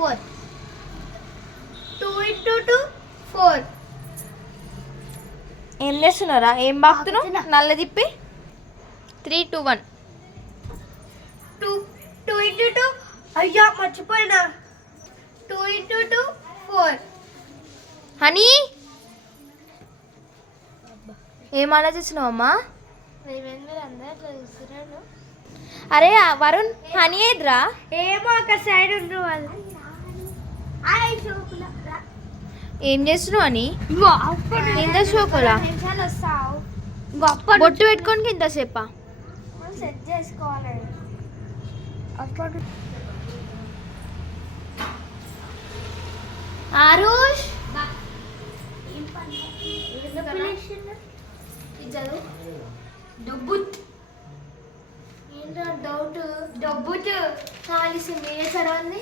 4. 2 into 2 4. ఏం చేస్తున్నారా? ఏం బాగుతున్నావు? నల్ల తిప్పి 3 2 1. 2 into 2. అయ్యా మర్చిపోయినా. 2 into 2 4. హనీ ఏం ఆలోచిస్తున్నావమ్మా? అరే వరుణ్, హనీ ఏదిరా? ఏమో ఒక సైడ్ ఉండు వాళ్ళు. ఏం చేస్తున్నావు అని? ఇంత షోకులా వస్తావు బొట్టు పెట్టుకోనికి ఇంతసేపా? సెట్ చేసుకోవాలి. ఆరుష్ డబ్బుత్ ఏంటో డౌట్. డబ్బుత్ కాలిసింది ఏ చదవండి.